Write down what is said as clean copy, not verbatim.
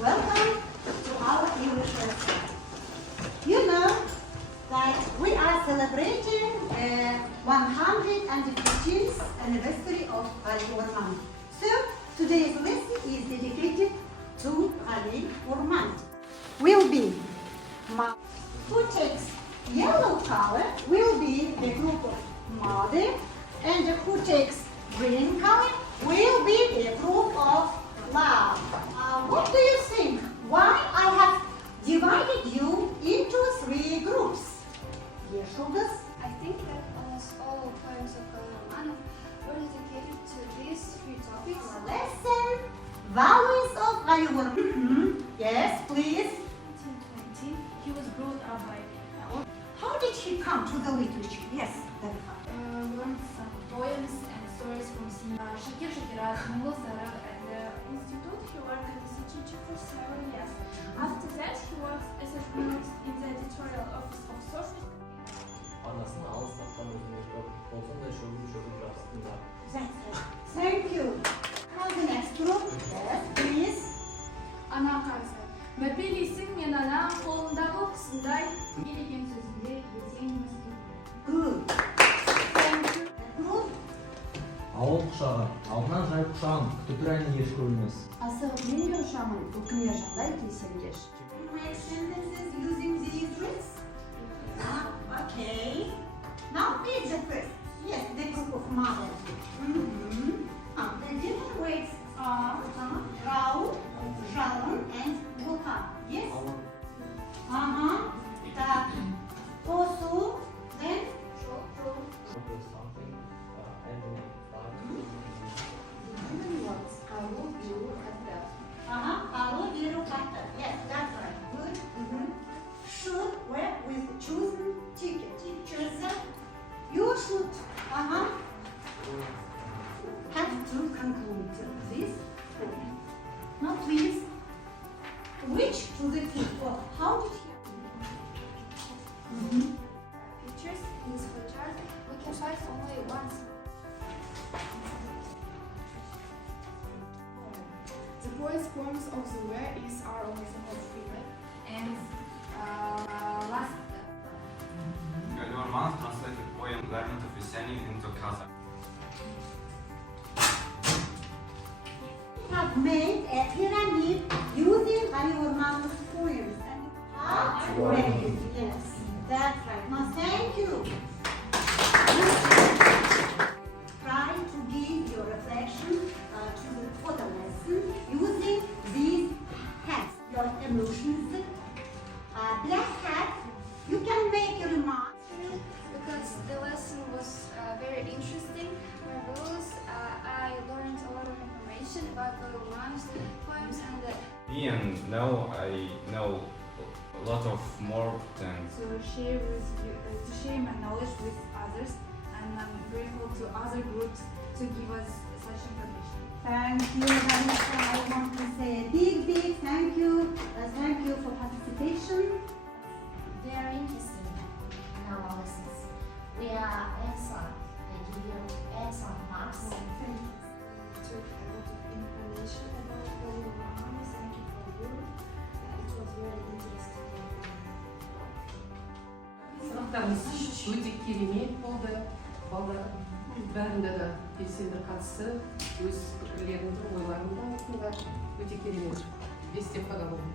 Welcome to our English lesson. You know that we are celebrating 115th anniversary of Ali Orman. So today's lesson is dedicated to Ali Orman. Will be who takes yellow color will be the group of mother, and who takes green color will be the group of love. What do you think? Why I have divided you into 3 groups? Yes, I think that almost all poems of Kalamanov were dedicated to these 3 topics. Lesson values of Ali Orman. Yes, please. 1920, he was brought up by How did he come to the literature? Yes, Darifa. learned some poems and stories from Shakir Shakirat, Mongol Sarab at the institute. He worked at the CCG for several years. After that, he worked as a journalist in the editorial office of Sophie. Anasını ağızdan özünü olsun da şöyle yapsınlar. That's right. Thank you. Now the next group. Yes, please. Ana karşı. Mepelisin yanına kolundaki kısımday gelegen sözünde yeteğin Good. Thank you. Group. Ауыл құшағы, алдынан жай құшағын, күтіпірәні еш көрмес. Асығымен ошамын, үкімер жағдай келсемдеш. Make sentences using these roots. Okay. Now read the first. Yes, the group of mothers. The different words are Raul, Jalon, and Luka. Yes? Так. Посу. Then? Алло, Веру, Катя. Yes, that's right. Good. Should work with chosen ticket. Teachers, you should have to conclude this point. Now, please, which to the kid or how did he? Pictures in this chart, we can find only once. The boys' poems of the year are always about female. and last Ali Ormanov translated poem Lament of Yesenin into Kazakh. Have made a pyramid using Ali Ormanov's poems and artwork. Yes, that's right. Now, thank you. Try to give your reflection to the photo lesson using these hats, your emotions. Black hat, you can make a remark. Because the lesson was very interesting, marvelous. I learned a lot of information about Kalaman's poems and the And now I know a lot of more things. to share my knowledge with others, and I'm grateful to other groups to give us such information. Thank you, Vanessa. I want to say a big thank you. Thank you for participation. Very interesting in our lessons. We are excellent. I give you excellent marks. Took a lot of information about Kalamanov. Thank you for you. It was very interesting. Сұрақтарыңыз өте керемет болды. Балдар бәрінде де белсенді қатысты, өз пікірлерінде, ойларында айтыңдар. Өте керемет. 5 деп бағалаймын.